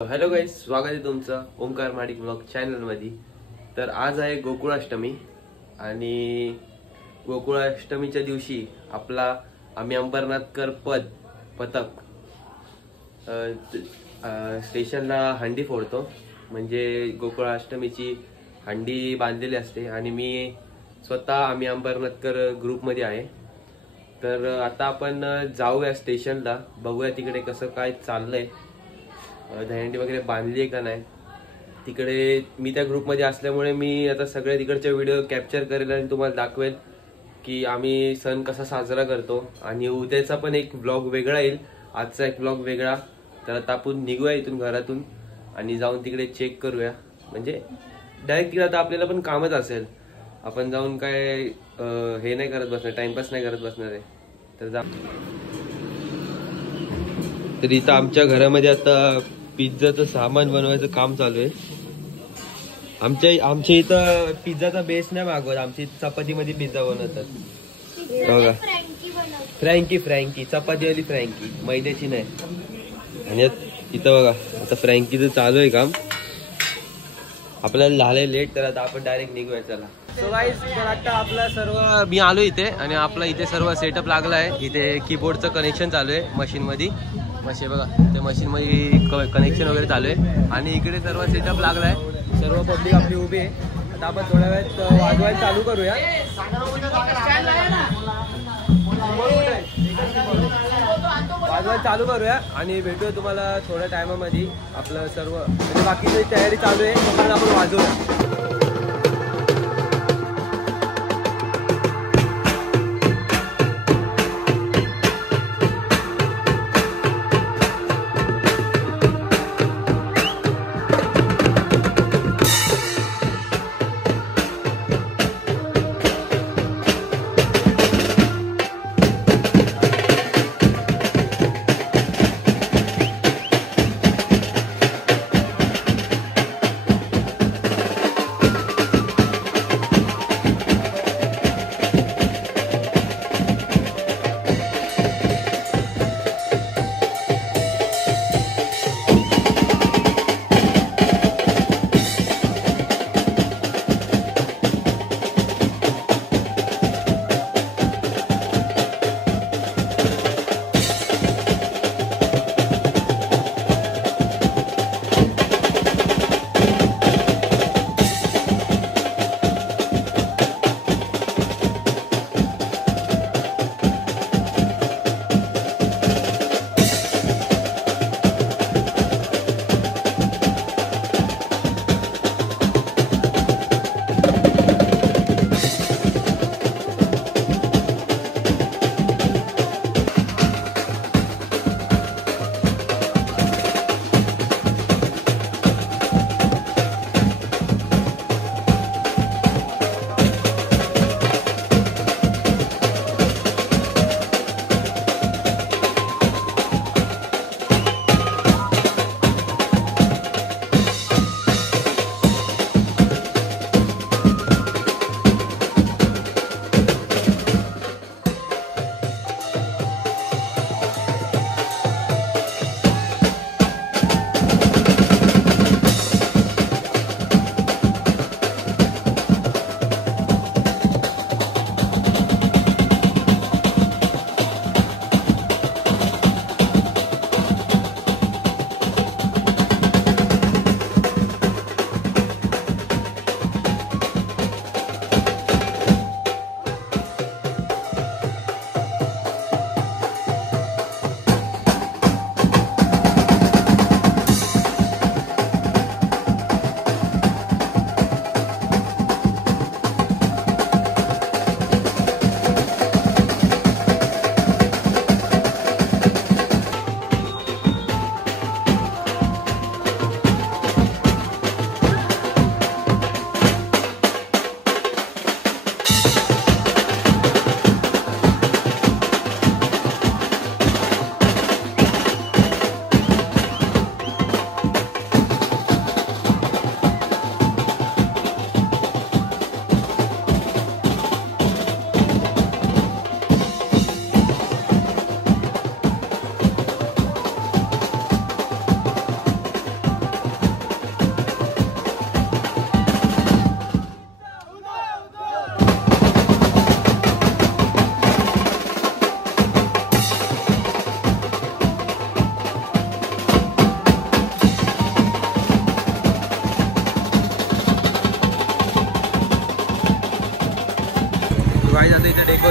Hello guys, स्वागत आहे तुमचं ओमकार माडिक ब्लॉग चॅनलमध्ये। तर आज आहे गोकुळाष्टमी आणि गोकुळाष्टमीच्या दिवशी आम्ही अंबरनाथकर पथक स्टेशनला हंडी फोडतो। म्हणजे गोकुळाष्टमीची हंडी बांधलेली असते आणि मी स्वतः आम्ही अंबरनाथकर ग्रुपमध्ये आहे। तर आता आपण जाऊया स्टेशनला, बघूया तिकडे कसं काय चाललंय, दहीहंडी वगैरे बांधली आहे का नाही। तिकडे मी त्या ग्रुपमध्ये असल्यामुळे मी आता सगळे तिकडचे व्हिडिओ कॅप्चर करेल आणि तुम्हाला दाखवेल की आम्ही सण कसा साजरा करतो। आणि उद्याचा पण एक व्लॉग वेगळा येईल, आजचा एक व्लॉग वेगळा। तर आता आपण निघूया इथून घरातून आणि जाऊन तिकडे चेक करूया। म्हणजे डायरेक्ट तिकडे आता आपल्याला पण कामच असेल, आपण जाऊन काय हे नाही करत बसणार, टाइमपास नाही करत बसणार आहे। तर जा। तर इथं आमच्या घरामध्ये आता पिझ्झाचं सामान बनवायचं काम चालू आहे। आमच्या इथं पिझ्झाचा बेस नाही मागवत, आमची चपातीमध्ये पिझ्झा बनवतात बघा। फ्रँकी चपातीवाली फ्रँकी, मैद्याची नाही। आणि इथं बघा आता फ्रँकीचं चालू आहे काम, आपल्याला झालंय लेट। तर आता आपण डायरेक्ट निघूया, चला। सो गाईज, तर आता आपला सर्व मी आलो इथे आणि आपला इथे सर्व सेटअप लागला आहे। इथे कीबोर्डचं कनेक्शन चालू आहे मशीन मध्ये, मशीन बघा त्या मशीन मध्ये कनेक्शन वगैरे चालू आहे आणि इकडे सर्व सेटअप लागला आहे। सर्व पब्लिक आपली उभी आहे। आता आपण थोड्या वेळात वाजवायला चालू करूया। वाजवायला चालू करूया आणि भेटूया तुम्हाला थोड्या टायमामध्ये। आपलं सर्व म्हणजे बाकीची तयारी चालू आहे, तोपर्यंत आपण वाजवूया।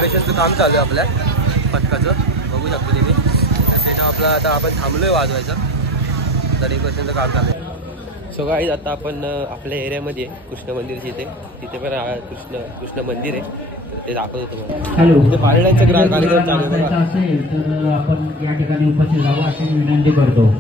डेकोरेशनचं काम चालू आहे आपल्या पथकाचं, बघू शकतो तुम्ही. त्यासाठी आपला आता आपण थांबलोय वाजवायचं, आता डेकोरेशनचं काम चालू आहे. सो गाईज आता आपण आपल्या एरियामध्ये कृष्ण मंदिरच्या तिथे पण कृष्ण मंदिर आहे, ते दाखवतो तुम्हाला. तिथे पारड्यांचा कार्यक्रम चालू आहे. तर आपण या ठिकाणी उपस्थित राहू अशी विनंती करतो.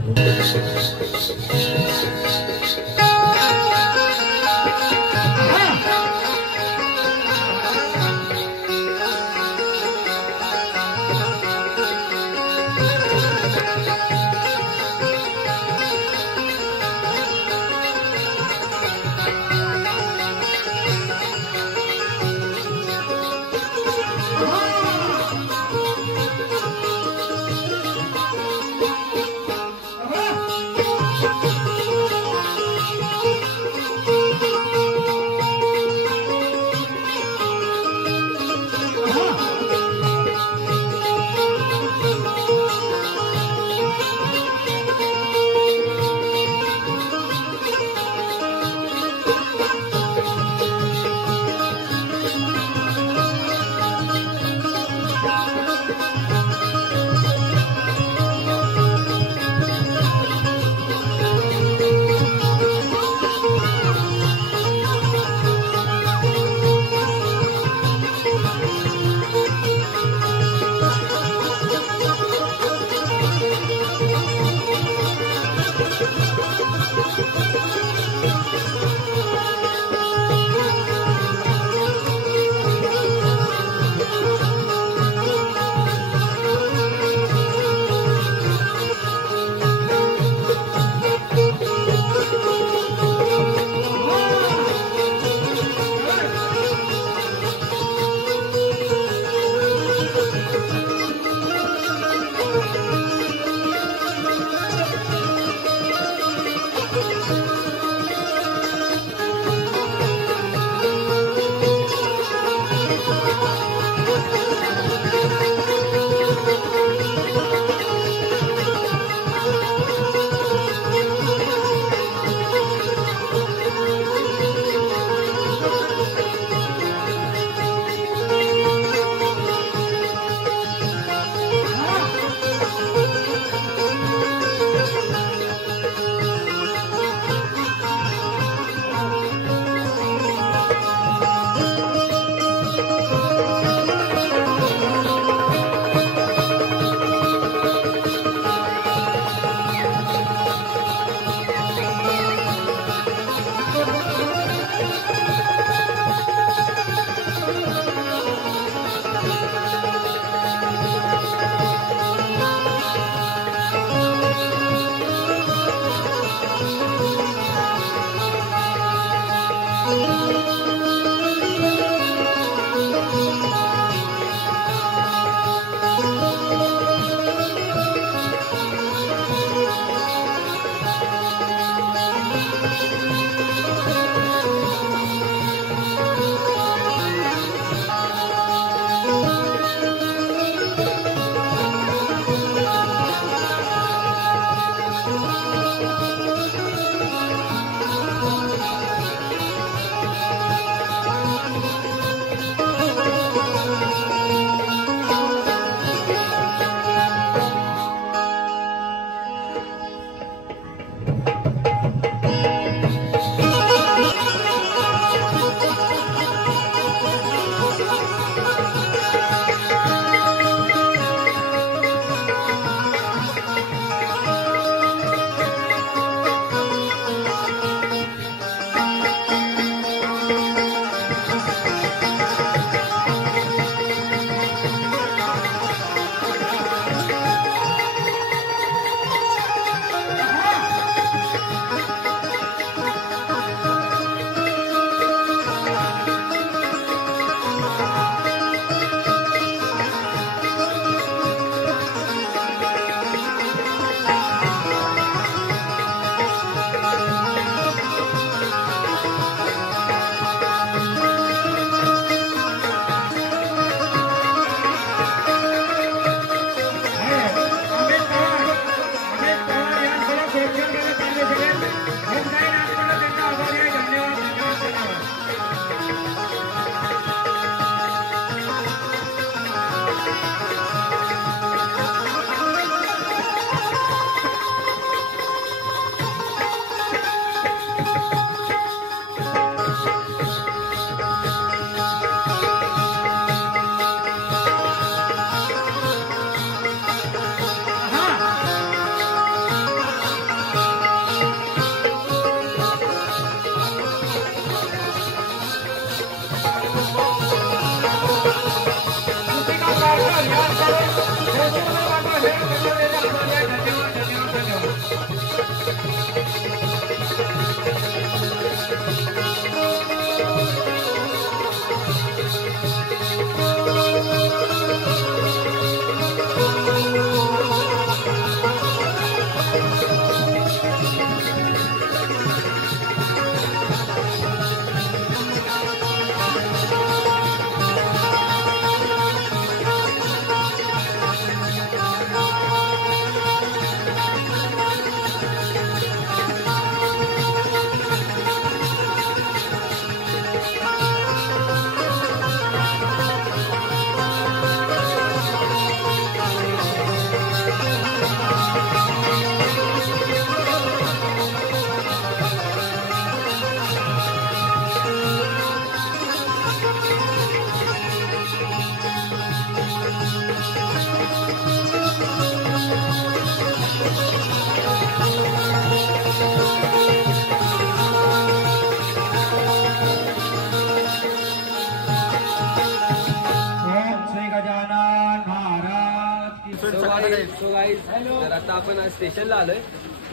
तर आता आपण आज स्टेशनला आलोय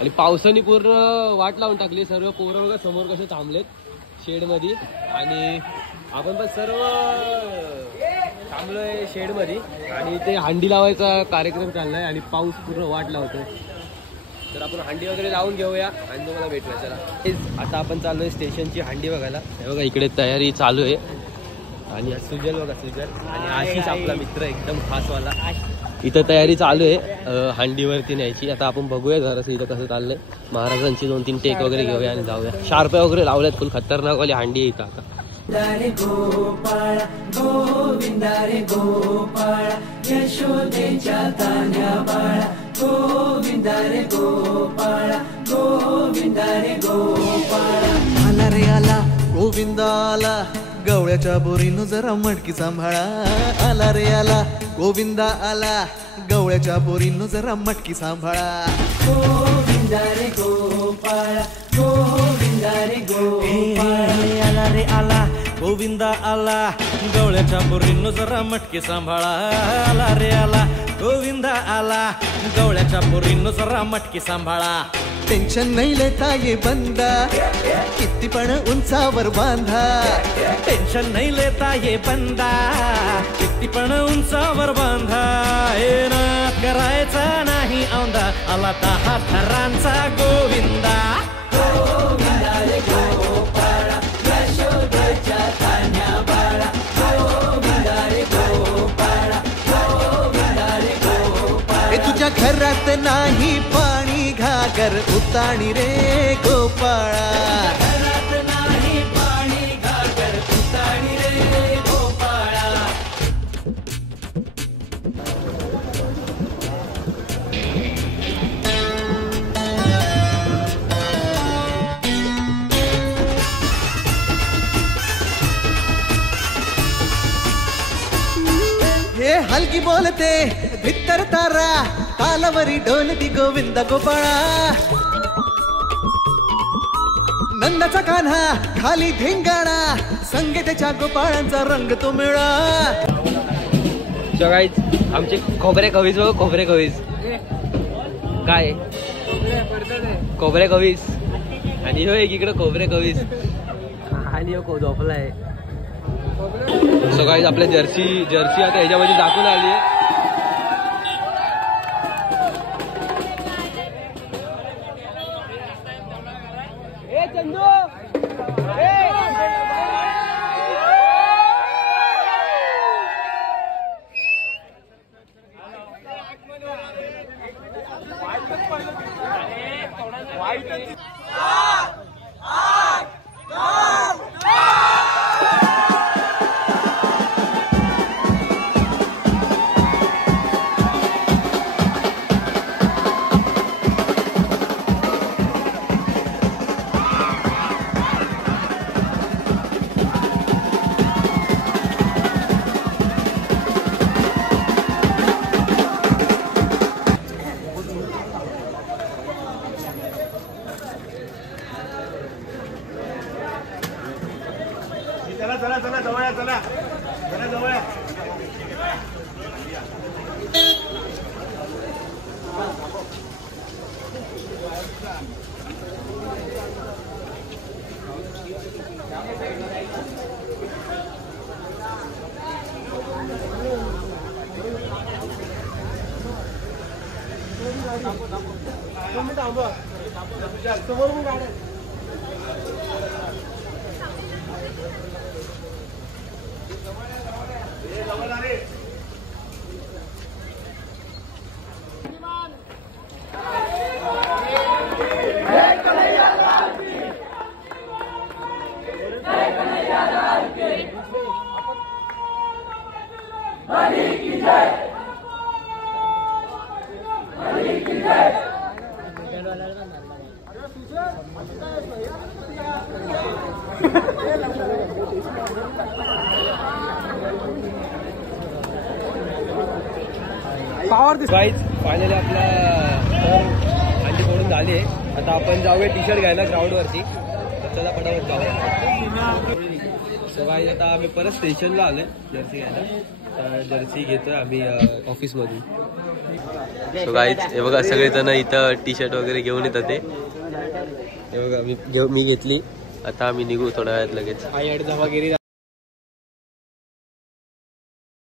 आणि पावसाने पूर्ण वाट लावून टाकली. सर्व पोरं बघा समोर कसे थांबलेत शेड मध्ये आणि आपण पण सर्व थांबलोय शेड मध्ये आणि ते हंडी लावायचा कार्यक्रम चाललाय आणि पाऊस पूर्ण वाट लावतोय. तर आपण हंडी वगैरे लावून घेऊया आणि तुम्हाला भेटूया. चला आता आपण चाललोय स्टेशनची हंडी बघायला. हे बघा इकडे तयारी चालू आहे आणि सुजल बघा सुजल आणि आशिष आपला मित्र एकदम खासवाला इथं तयारी चालू आहे हंडीवरती न्यायची. आता आपण बघूया जरासं इथं कसं चाललंय. महाराजांची 2-3 टेक वगैरे घेऊया आणि जाऊया. शार्प्या वगैरे लावल्यात फुल खतरनाक वाली हंडी आहे इथं आता. गोपाळा गोविंदा रे गोपाळा यशोदेच्या तान्या बाळा गोविंदा रे गोपाळा गोविंदा रे गोपाळा. आला रे आला गोविंदा आला गवळ्याच्या बोरीनं जरा मटकी सांभाळा. आला रे आला गोविंदा आला गवळ्याच्या बोरीनं जरा मटकी सांभाळा. गोविंदा रे गोपाळा गोविंदा रे गोपाळा. आला रे आला गोविंदा आला गवळ्याच्या बोरीनं जरा मटकी सांभाळा. आला रे आला गोविंदा आला गवळ्याच्या बोरीनं जरा मटकी सांभाळा. टेन्शन नाही लेता ये बंदा किती पण उंचावर बांधा. टेन्शन नाही लेता ये बंदा किती पण उंचावर बांधा. हे ना करायचा नाही औंदा आला 10 थरांचा गोविंदा. गोविंदा रे गोपाळा यशोदेच्या तान्या बाळा गोविंदा रे गोपाळा गोविंदा रे गोपाळा. हे तुझ्या घरात नाही पाणी घागर उताणी रे गोपाळा. घरात नाही पाणी घागर उताणी रे गोपाळा. हे हलकी बोलते भित्तर तारा तालावरी डोलती गोविंदा गोपाळा. नंदाचा कान्हा खाली धिंगाणा संगे त्याच्या गोपाळांचा रंग तो मिळा. सो गाईज आमचे खोबरे कवीस बघ खोबरे कवीस काय खोबरे कवीस आणि हो एकीकडे खोबरे कवीस आणि हो झोपलाय. सो गाईज आपल्या जर्सी आता ह्याच्यामध्ये दाखवून आली आहे. चला जवळ चला चला जवळ गाईज फायनली आपला हंडी फोडून झाली आहे. आता आपण जाऊया टी शर्ट घ्यायला ग्राउंडवरती. तर चला पटापट जाऊया. सो गाईज आता आम्ही परत स्टेशनला आलोय जर्सी घ्यायला. जर्सी घेतोय आम्ही ऑफिसमधून. सो गाईज हे बघा सगळेजण इथं टी शर्ट वगैरे घेऊन येतात. ते हे बघा मी घेतली. आता आम्ही निघू थोड्या वेळात लगेच.